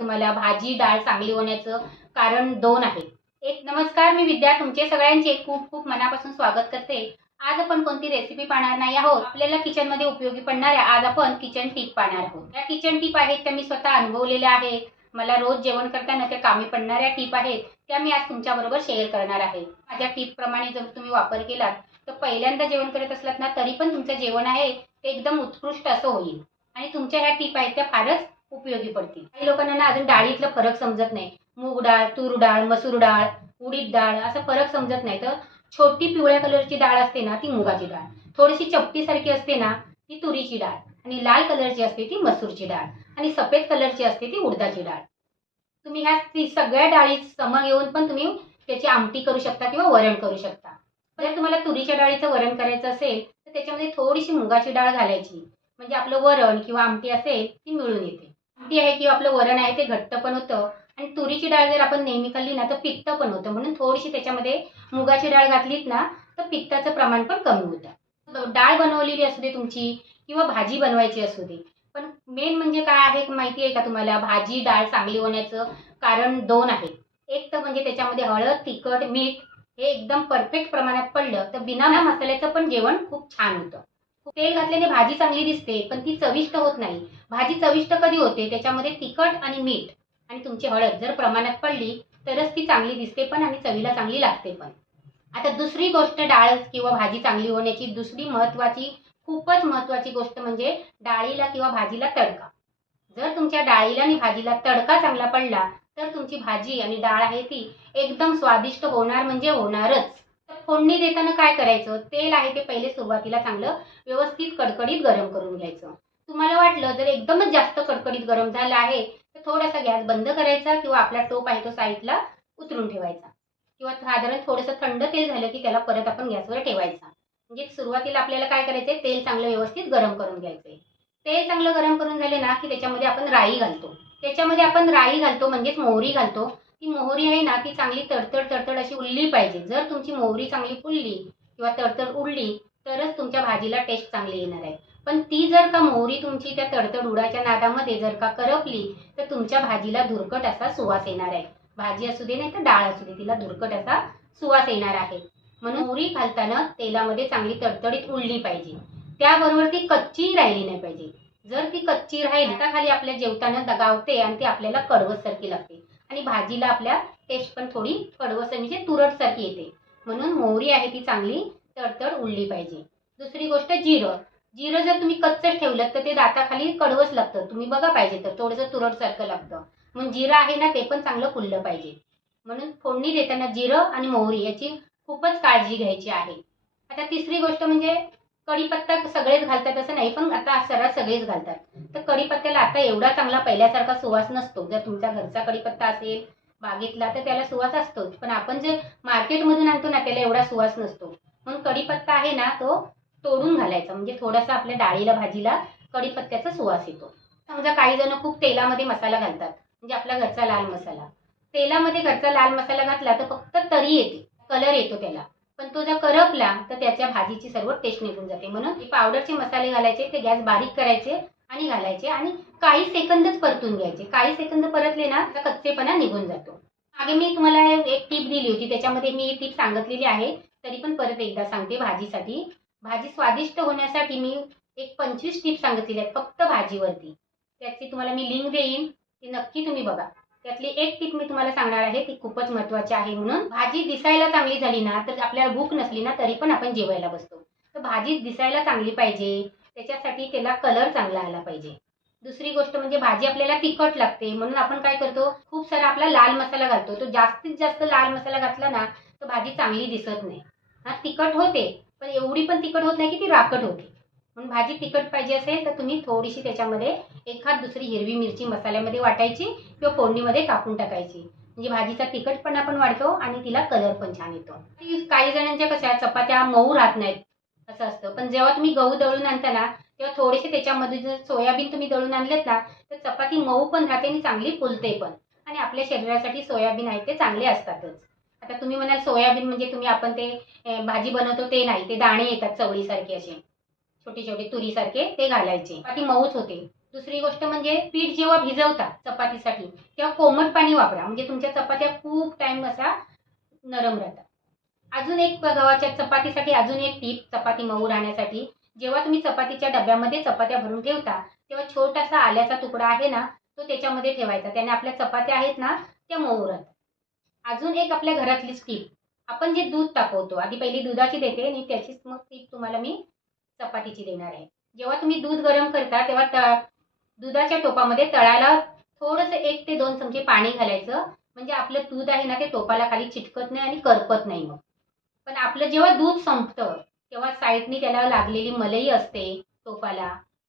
तुम्हाला भाजी डाळ चांगली होण्याचं कारण दोन आहे. एक नमस्कार मी विद्या. तुमचे सगळ्यांचे खूप खूप मनापासून स्वागत करते. आज आपण कोणती रेसिपी पाहणार नाही आहोत? आपल्याला किचनमध्ये उपयोगी पडणाऱ्या आज आपण किचन टीप पाहणार आहोत. या किचन टीप आहेत त्या मी स्वतः अनुभवलेल्या आहेत. मला रोज जेवण करताना त्या कामी पडणाऱ्या टीप आहेत. त्या मी आज तुमच्या बरोबर शेअर करणार आहे. माझ्या टीप प्रमाणे जर तुम्ही वापर केलात तर पहिल्यांदा जेवण करत असलात ना तरी पण तुमचं जेवण आहे ते एकदम उत्कृष्ट असं होईल. आणि तुमच्या ह्या टीप आहेत त्या फारच उपयोगी पडतील. काही लोकांना ना अजून डाळीतलं फरक समजत नाही. मूग डाळ तूर डाळ मसूर डाळ उडीद डाळ असं फरक समजत नाही. तर छोटी पिवळ्या कलरची डाळ असते ना ती मुगाची डाळ. थोडीशी चपटीसारखी असते ना ती तुरीची डाळ. आणि लाल कलरची असते ती मसूरची डाळ. आणि सफेद कलरची असते ती उडदाची डाळ. तुम्ही ह्या सगळ्या डाळी सम येऊन पण तुम्ही त्याची आमटी करू शकता किंवा वरण करू शकता. जर तुम्हाला तुरीच्या डाळीचं वरण करायचं असेल तर त्याच्यामध्ये थोडीशी मुगाची डाळ घालायची. म्हणजे आपलं वरण किंवा आमटी असेल ती मिळून येते. आमटी आहे किंवा आपलं वरण आहे ते घट्ट पण होतं. आणि तुरीची डाळ जर आपण नेहमी खाल्ली ना तर पित्त पण होतं. म्हणून थोडीशी त्याच्यामध्ये मुगाची डाळ घातलीत ना तर पित्ताचं प्रमाण पण कमी होतं. डाळ बनवलेली असू दे तुमची किंवा भाजी बनवायची असू दे. पण मेन म्हणजे काय आहे माहिती आहे का तुम्हाला? भाजी डाळ चांगली होण्याचं कारण दोन आहे. एक तर म्हणजे त्याच्यामध्ये हळद तिखट मीठ हे एकदम परफेक्ट प्रमाणात पडलं तर बिना मसाल्याचं पण जेवण खूप छान होतं. हो, तेल घातल्याने भाजी चांगली दिसते पण ती चविष्ट होत नाही. भाजी चविष्ट कधी होते? त्याच्यामध्ये तिखट आणि मीठ आणि तुमची हळद. जर प्रमाणात पडली तरच ती चांगली दिसते पण आणि चवीला चांगली लागते पण. आता दुसरी गोष्ट डाळ किंवा भाजी चांगली होण्याची दुसरी महत्वाची खूपच महत्वाची गोष्ट म्हणजे डाळीला किंवा भाजीला तडका. जर तुमच्या डाळीला आणि भाजीला तडका चांगला पडला तर तुमची भाजी आणि डाळ आहे ती एकदम स्वादिष्ट होणार म्हणजे होणारच. तर फोडणी देताना काय करायचं? तेल आहे ते पहिले सुरुवातीला चांगलं व्यवस्थित कडकडीत गरम करून घ्यायचं. तुम्हाला वाटलं जर एकदमच जास्त कडकडीत गरम झालं आहे तर थोडासा गॅस बंद करायचा किंवा आपला टोप आहे तो साईडला उतरून ठेवायचा. किंवा साधारण थोडंसं थंड तेल झालं की त्याला परत आपण गॅसवर ठेवायचा. म्हणजे सुरुवातीला आपल्याला काय करायचंय? तेल चांगलं व्यवस्थित गरम करून घ्यायचंय. तेल चांगलं गरम करून झाले ना की त्याच्यामध्ये आपण राई घालतो. त्याच्यामध्ये आपण राई घालतो म्हणजेच मोहरी घालतो. ती मोहरी आहे ना ती चांगली तडतड तडतड अशी उडली पाहिजे. जर तुमची मोहरी चांगली फुलली किंवा तडतड उडली तरच तुमच्या भाजीला टेस्ट चांगली येणार आहे. पण ती जर का मोहरी तुमची त्या तडतड उडाच्या नादामध्ये जर का करपली तर तुमच्या भाजीला धुरकट असा सुवास येणार आहे. भाजी असू दे नाही तर डाळ असू दे तिला धुरकट असा सुवास येणार आहे. म्हणून मोहरी घालताना तेलामध्ये चांगली तडतडीत उडली पाहिजे. त्याबरोबर ती कच्ची राहिली नाही पाहिजे. जर ती कच्ची राहिली तर खाली आपल्या जेवताना दगावते आणि ती आपल्याला कडवत सारखी लागते. आणि भाजीला आपल्या टेस्ट पण थोडी कडवस म्हणजे तुरटसारखी येते. म्हणून मोहरी आहे ती चांगली तडतड उडली पाहिजे. दुसरी गोष्ट जिरं. जिरं जर तुम्ही कच्चच ठेवलं तर ते दाताखाली कडवच लागतं. तुम्ही बघा पाहिजे तर थोडंसं तुरटसारखं लागतं. मग जिरं आहे ना ते पण चांगलं फुललं पाहिजे. म्हणून फोडणी देताना जिरं आणि मोहरी याची खूपच काळजी घ्यायची आहे. आता तिसरी गोष्ट म्हणजे कढीपत्ता सगळेच घालतात असं नाही पण आता सर्रास सगळेच घालतात. तर कढीपत्त्याला आता एवढा चांगला पहिल्यासारखा सुवास नसतो. जर तुमचा घरचा कढीपत्ता असेल बागेतला तर त्याला सुवास असतोच. पण आपण जे मार्केटमधून आणतो ना त्याला एवढा सुवास नसतो. म्हणून कढीपत्ता आहे ना तो तोडून घालायचा. म्हणजे थोडासा आपल्या डाळीला भाजीला कढीपत्त्याचा सुवास येतो. समजा काही जण खूप तेलामध्ये मसाला घालतात. म्हणजे आपला घरचा लाल मसाला. तेलामध्ये घरचा लाल मसाला घातला तर फक्त तरी येते. कलर येतो त्याला. पण तो जर करपला तर त्याच्या भाजीची सर्व टेस्ट निघून जाते. म्हणून पावडरचे मसाले घालायचे ते गॅस बारीक करायचे आणि घालायचे आणि काही सेकंदच परतून घ्यायचे. काही सेकंद परतले ना तर कच्चेपणा निघून जातो. मागे मी तुम्हाला एक टीप दिली होती त्याच्यामध्ये मी टीप सांगितलेली आहे. तरी पण परत एकदा सांगते भाजीसाठी. भाजी स्वादिष्ट होण्यासाठी मी एक पंचवीस टीप सांगितलेली आहेत फक्त भाजीवरती. त्याची तुम्हाला मी लिंक देईन. ती नक्की तुम्ही बघा. त्यातली एक टीप मी तुम्हाला सांगणार आहे ती खूपच महत्वाची आहे म्हणून. भाजी दिसायला चांगली झाली ना तर आपल्याला भूक नसली ना तरी पण आपण जेवायला बसतो. तर भाजी दिसायला चांगली पाहिजे त्याच्यासाठी त्याला कलर चांगला आला पाहिजे. दुसरी गोष्ट म्हणजे भाजी आपल्याला तिखट लागते म्हणून आपण काय करतो खूप सारा आपला लाल मसाला घालतो. तो जास्तीत जास्त लाल मसाला घातला ना तर भाजी चांगली दिसत नाही. हा तिखट होते पण एवढी पण तिखट होत नाही की ती राखट होते. म्हणून भाजी तिखट पाहिजे असेल तर तुम्ही थोडीशी त्याच्यामध्ये एखाद दुसरी हिरवी मिरची मसाल्यामध्ये वाटायची किंवा फोडणीमध्ये कापून टाकायची. म्हणजे भाजीचा तिखटपणा पण वाढतो आणि तिला कलर पण छान येतो. काही जणांच्या कशा चपात्या मऊ राहत नाहीत असं असतं. पण जेव्हा तुम्ही गहू दळून आणता ना तेव्हा थोडेसे त्याच्यामध्ये जर सोयाबीन तुम्ही दळून आणलेत ना तर चपाती मऊ पण राहते आणि चांगली फुलते पण. आणि आपल्या शरीरासाठी सोयाबीन आहे ते चांगले असतातच. आता तुम्ही म्हणाल सोयाबीन म्हणजे तुम्ही आपण ते भाजी बनवतो ते नाही ते दाणे येतात चवळीसारखे असे. छोटे छोटे तुरीसारखे ते घालायचे. चपाती मऊच होते. दुसरी गोष्ट म्हणजे पीठ जेव्हा भिजवता चपातीसाठी तेव्हा कोमट पाणी वापरा. म्हणजे तुमच्या चपात्या खूप टाइम असा नरम राहतात. अजून एक गव्हाच्या चपातीसाठी अजून एक टीप चपाती मऊ राहण्यासाठी. जेव्हा तुम्ही चपातीच्या डब्यामध्ये चपात्या भरून ठेवता तेव्हा छोटासा आल्याचा तुकडा आहे ना तो त्याच्यामध्ये ठेवायचा. त्याने आपल्या चपात्या आहेत ना त्या मऊ राहतात. अजून एक आपल्या घरातलीच टीप आपण जे दूध तापवतो आधी पहिली दुधाची देते आणि त्याचीच मग टीप तुम्हाला मी चपातीची देणार आहे. जेव्हा तुम्ही दूध गरम करता तेव्हा त दुधाच्या टोपामध्ये तळाला थोडंसं एक ते दोन चमचे पाणी घालायचं. म्हणजे आपलं दूध आहे ना ते टोपाला खाली चिटकत नाही आणि करपत नाही मग. पण आपलं जेव्हा दूध संपतं तेव्हा साईडनी त्याला लागलेली मलई असते टोपाला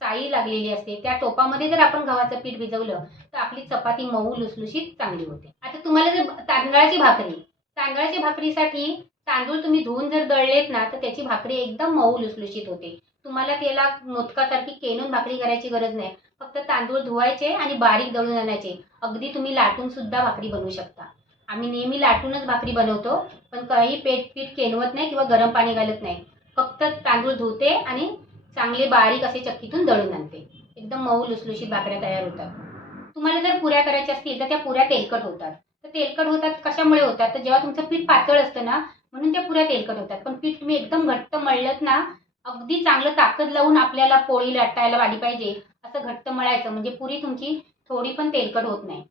साई लागलेली असते. त्या टोपामध्ये जर आपण गव्हाचं पीठ भिजवलं तर आपली चपाती मऊ लुसलुशीत चांगली होते. आता तुम्हाला जर तांदळाची भाकरी तांदळाची भाकरीसाठी तांदूळ तुम्ही धुवून जर दळलेत ना तर त्याची भाकरी एकदम मऊ लुसलुशीत होते. तुम्हाला त्याला मोदकासारखी केनून भाकरी करायची गरज नाही. फक्त तांदूळ धुवायचे आणि बारीक दळून आणायचे. अगदी तुम्ही लाटून सुद्धा भाकरी बनवू शकता. आम्ही नेहमी लाटूनच भाकरी बनवतो पण काही पेट पीठ केनवत नाही किंवा गरम पाणी घालत नाही. फक्त तांदूळ धुते आणि चांगले बारीक असे चक्कीतून दळून आणते. एकदम मऊ लुसलुशीत भाकऱ्या तयार होतात. तुम्हाला जर पुऱ्या करायच्या असतील तर त्या पुऱ्या तेलकट होतात. तर तेलकट होतात कशामुळे होतात? तर जेव्हा तुमचं पीठ पातळ असतं ना म्हणून त्या पुऱ्या तेलकट होतात. पण पीठ तुम्ही एकदम घट्ट मळलत ना अगदी चांगलं ताकद लावून आपल्याला पोळी लाटायला वाढी पाहिजे असं घट्ट मळायचं. म्हणजे पुरी तुमची थोडी पण तेलकट होत नाही.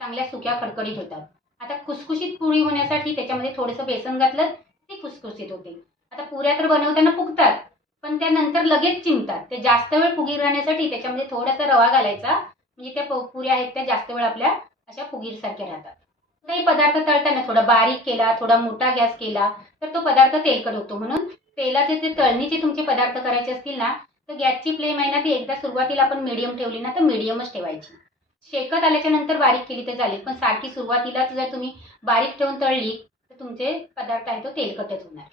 चांगल्या सुक्या खडखडीत होतात. आता खुसखुशीत पुरी होण्यासाठी त्याच्यामध्ये थोडंसं बेसन घातलं ते खुसखुशीत होते. आता पुऱ्या तर बनवताना फुगतात पण त्यानंतर लगेच चिमतात. ते जास्त वेळ फुगीर राहण्यासाठी त्याच्यामध्ये थोडासा रवा घालायचा. म्हणजे त्या प- पुऱ्या आहेत त्या जास्त वेळ आपल्या अशा फुगीरसारख्या राहतात. काही पदार्थ तळताना थोडा बारीक केला थोडा मोठा गॅस केला तर तो पदार्थ तेलकट होतो. म्हणून तेलाचे जे तळणीचे तुमचे पदार्थ करायचे असतील ना तर गॅसची फ्लेम आहे ना ती एकदा सुरुवातीला आपण मिडियम ठेवली ना तर मिडियमच ठेवायची. शेकत आल्याच्यानंतर बारीक केली तर चालेल पण सारखी सुरुवातीलाच जर तुम्ही बारीक ठेवून तळली तर तुमचे पदार्थ आहे तो तेलकटच होणार.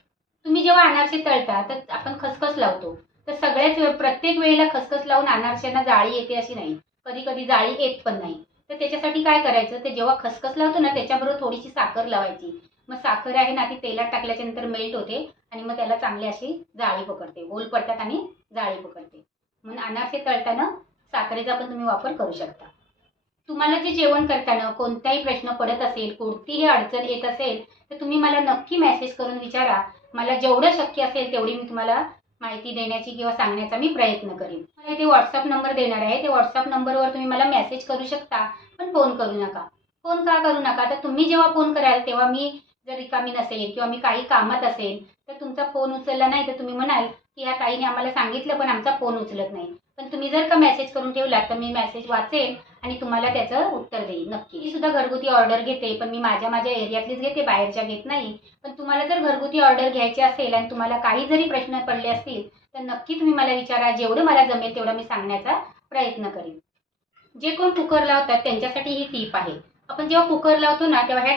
तुम्ही जेव्हा अनारसे तळता तर आपण खसखस लावतो. तर सगळ्याच प्रत्येक वेळेला खसखस लावून अनारशांना जाळी येते अशी नाही. कधी कधी जाळी येत पण नाही. तर त्याच्यासाठी काय करायचं? ते जेव्हा खसखस लावतो ना त्याच्याबरोबर थोडीशी साखर लावायची. मग साखर आहे ना ती तेलात टाकल्याच्या नंतर मेल्ट होते आणि मग त्याला चांगली अशी जाळी पकडते. गोल पडतात आणि जाळी पकडते. म्हणून अनारसे तळताना साखरेचा पण तुम्ही वापर करू शकता. तुम्हाला जे जेवण करताना कोणताही प्रश्न पडत असेल कोणतीही अडचण येत असेल तर तुम्ही मला नक्की मेसेज करून विचारा. मला जेवढं शक्य असेल तेवढी मी तुम्हाला माहिती देण्याची किंवा सांगण्याचा मी प्रयत्न करेन. मला इथे व्हॉट्सअप नंबर देणार आहे. ते व्हॉट्सअप नंबरवर तुम्ही मला मेसेज करू शकता पण फोन करू नका. फोन का करू नका? तर तुम्ही जेव्हा फोन कराल तेव्हा मी जर रिकामी नसेल किंवा मी काही कामात असेल तर तुमचा फोन उचलला नाही तर तुम्ही म्हणाल की ह्या ताईने आम्हाला सांगितलं पण आमचा फोन उचलत नाही. पण तुम्ही जर का मेसेज करून ठेवला तर मी मेसेज वाचेल आणि तुम्हाला त्याचं उत्तर देईन. नक्की. मी सुद्धा घरगुती ऑर्डर घेते पण मी माझ्या माझ्या एरियातलीच घेते बाहेरच्या घेत नाही. पण तुम्हाला जर घरगुती ऑर्डर घ्यायची असेल आणि तुम्हाला काही जरी प्रश्न पडले असतील तर नक्की तुम्ही मला विचारा. जेवढं मला जमेल तेवढं मी सांगण्याचा प्रयत्न करेन. जे कोण कुकर लावतात त्यांच्यासाठी ही टीप आहे. आपण जेव्हा कुकर लावतो ना तेव्हा ह्या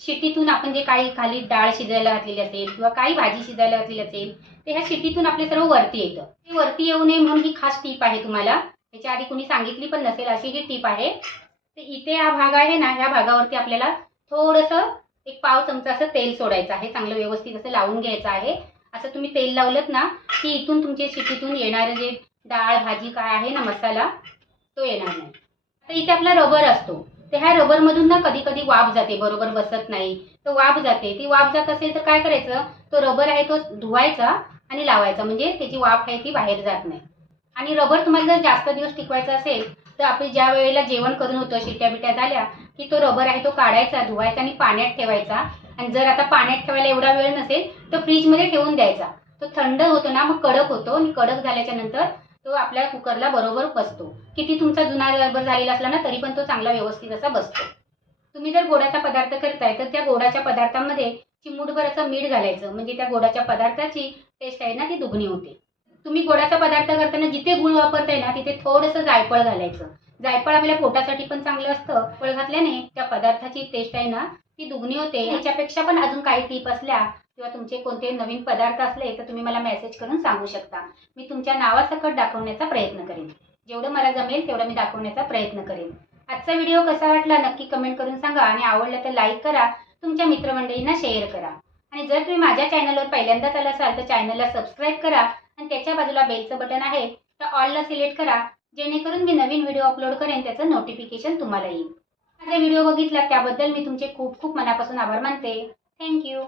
शिटीतून आपण जे काही खाली डाळ शिजायला घातलेली असेल किंवा काही भाजी शिजायला घातलेली असेल ते ह्या शिटीतून आपले सर्व वरती येतं. ते वरती येऊ नये म्हणून ही खास टीप आहे तुम्हाला. याच्या आधी कुणी सांगितली पण नसेल अशी ही टीप आहे तर इथे हा भाग आहे ना ह्या भागावरती आपल्याला थोडंसं एक पाव चमचा असं तेल सोडायचं आहे चांगलं व्यवस्थित असं लावून घ्यायचं आहे. असं तुम्ही तेल लावलं ना की इथून तुमच्या शिटीतून येणारं जे डाळ भाजी काय आहे ना मसाला तो येणार नाही. आता इथे आपला रबर असतो तर ह्या रबरमधून ना कधी कधी वाफ जाते बरोबर बसत नाही. तर वाफ जाते ती वाफ जात असेल तर काय करायचं तो रबर आहे तो धुवायचा आणि लावायचा म्हणजे त्याची वाफ आहे ती बाहेर जात नाही. आणि रबर तुम्हाला जर जास्त दिवस टिकवायचा असेल तर आपण ज्या वेळेला जेवण करून होतं शिट्या बिट्या झाल्या की तो रबर आहे तो काढायचा धुवायचा आणि पाण्यात ठेवायचा. आणि जर आता पाण्यात ठेवायला एवढा वेळ नसेल तर फ्रीजमध्ये ठेवून द्यायचा. तो थंड होतो ना मग कडक होतो आणि कडक झाल्याच्यानंतर तो आपल्या कुकरला बरोबर बसतो. किती तुमचा जुना रबर झालेला असला ना तरी पण तो चांगला व्यवस्थित असा बसतो. तुम्ही जर गोडाचा पदार्थ करताय तर त्या गोडाच्या पदार्थामध्ये चिमूटभर असं मीठ घालायचं. म्हणजे त्या गोडाच्या पदार्थाची टेस्ट आहे ना ती दुगणी होते. तुम्ही गोडाचा पदार्थ करताना जिथे गुळ वापरताय ना तिथे थोडंसं जायफळ घालायचं. जायफळ आपल्या पोटासाठी पण चांगलं असतं. फळ घातल्याने त्या पदार्थाची टेस्ट आहे ना ती दुगणी होते. ह्याच्यापेक्षा पण अजून काही टीप असल्या किंवा तुमचे कोणते नवीन पदार्थ असले तर तुम्ही मला मेसेज करून सांगू शकता. मी तुमच्या नावासकट दाखवण्याचा प्रयत्न करेन. जेवढं मला जमेल तेवढं मी दाखवण्याचा प्रयत्न करेन. आजचा व्हिडिओ कसा वाटला नक्की कमेंट करून सांगा. आणि आवडला तर लाईक करा. तुमच्या मित्रमंडळींना शेअर करा. आणि जर तुम्ही माझ्या चॅनलवर पहिल्यांदाच आला असाल तर चॅनलला सबस्क्राईब करा. आणि त्याच्या बाजूला बेलचं बटन आहे तर ऑलला सिलेक्ट करा. जेणेकरून मी नवीन व्हिडिओ अपलोड करेन त्याचं नोटिफिकेशन तुम्हाला येईल. माझा व्हिडिओ बघितला त्याबद्दल मी तुमचे खूप खूप मनापासून आभार मानते. थँक्यू